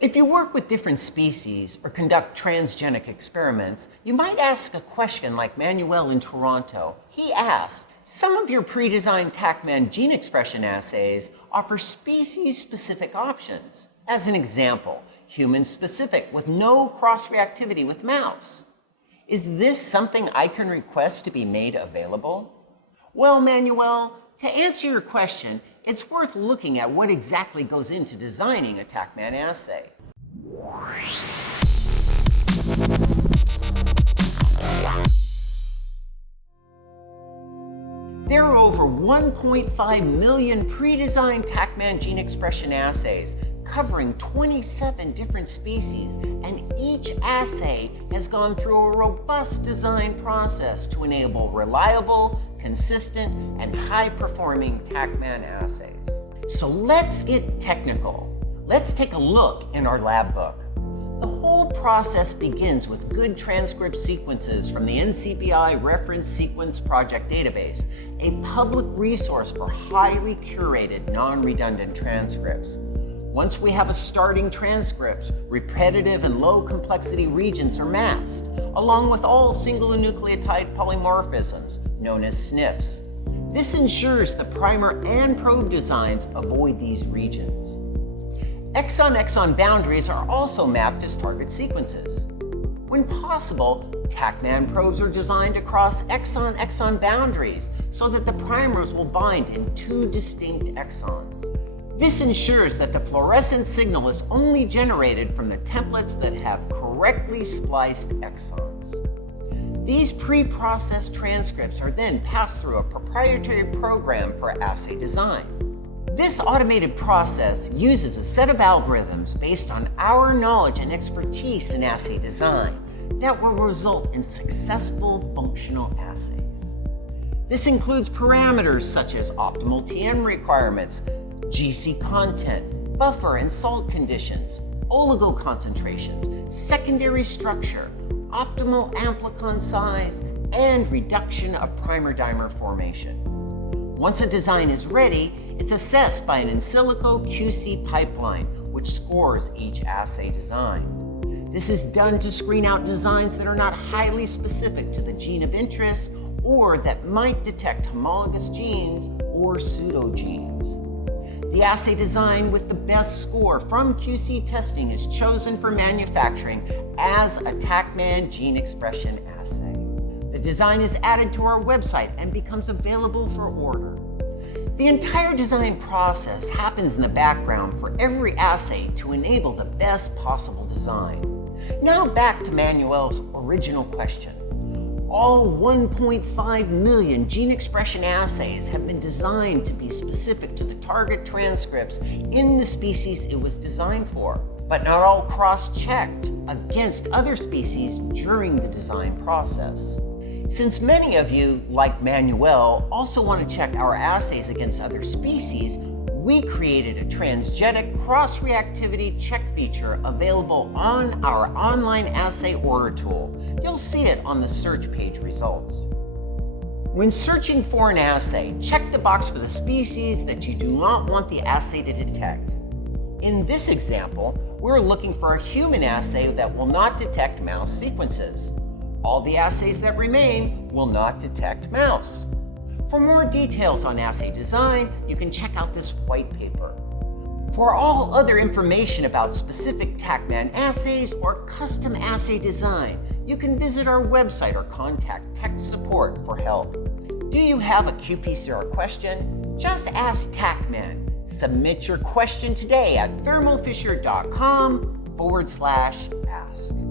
If you work with different species or conduct transgenic experiments, you might ask a question like Manuel in Toronto. He asked, some of your pre-designed TaqMan gene expression assays offer species-specific options. As an example, human-specific with no cross-reactivity with mouse. Is this something I can request to be made available? Well, Manuel, to answer your question, it's worth looking at what exactly goes into designing a TaqMan assay. There are over 1.5 million pre-designed TaqMan gene expression assays covering 27 different species, and each assay has gone through a robust design process to enable reliable, consistent, and high-performing TaqMan assays. So let's get technical. Let's take a look in our lab book. The whole process begins with good transcript sequences from the NCBI Reference Sequence Project Database, a public resource for highly curated, non-redundant transcripts. Once we have a starting transcript, repetitive and low complexity regions are masked, along with all single nucleotide polymorphisms, known as SNPs. This ensures the primer and probe designs avoid these regions. Exon-exon boundaries are also mapped as target sequences. When possible, TaqMan probes are designed across exon-exon boundaries so that the primers will bind in two distinct exons. This ensures that the fluorescent signal is only generated from the templates that have correctly spliced exons. These pre-processed transcripts are then passed through a proprietary program for assay design. This automated process uses a set of algorithms based on our knowledge and expertise in assay design that will result in successful functional assays. This includes parameters such as optimal TM requirements, GC content, buffer and salt conditions, oligo concentrations, secondary structure, optimal amplicon size, and reduction of primer-dimer formation. Once a design is ready, it's assessed by an in silico QC pipeline, which scores each assay design. This is done to screen out designs that are not highly specific to the gene of interest or that might detect homologous genes or pseudogenes. The assay design with the best score from QC testing is chosen for manufacturing as a TaqMan gene expression assay. The design is added to our website and becomes available for order. The entire design process happens in the background for every assay to enable the best possible design. Now back to Manuel's original question. All 1.5 million gene expression assays have been designed to be specific to the target transcripts in the species it was designed for, but not all cross-checked against other species during the design process. Since many of you, like Manuel, also want to check our assays against other species, we created a transgenic cross-reactivity check feature available on our online assay order tool. You'll see it on the search page results. When searching for an assay, check the box for the species that you do not want the assay to detect. In this example, we're looking for a human assay that will not detect mouse sequences. All the assays that remain will not detect mouse. For more details on assay design, you can check out this white paper. For all other information about specific TaqMan assays or custom assay design, you can visit our website or contact tech support for help. Do you have a qPCR question? Just ask TaqMan. Submit your question today at thermofisher.com/ask.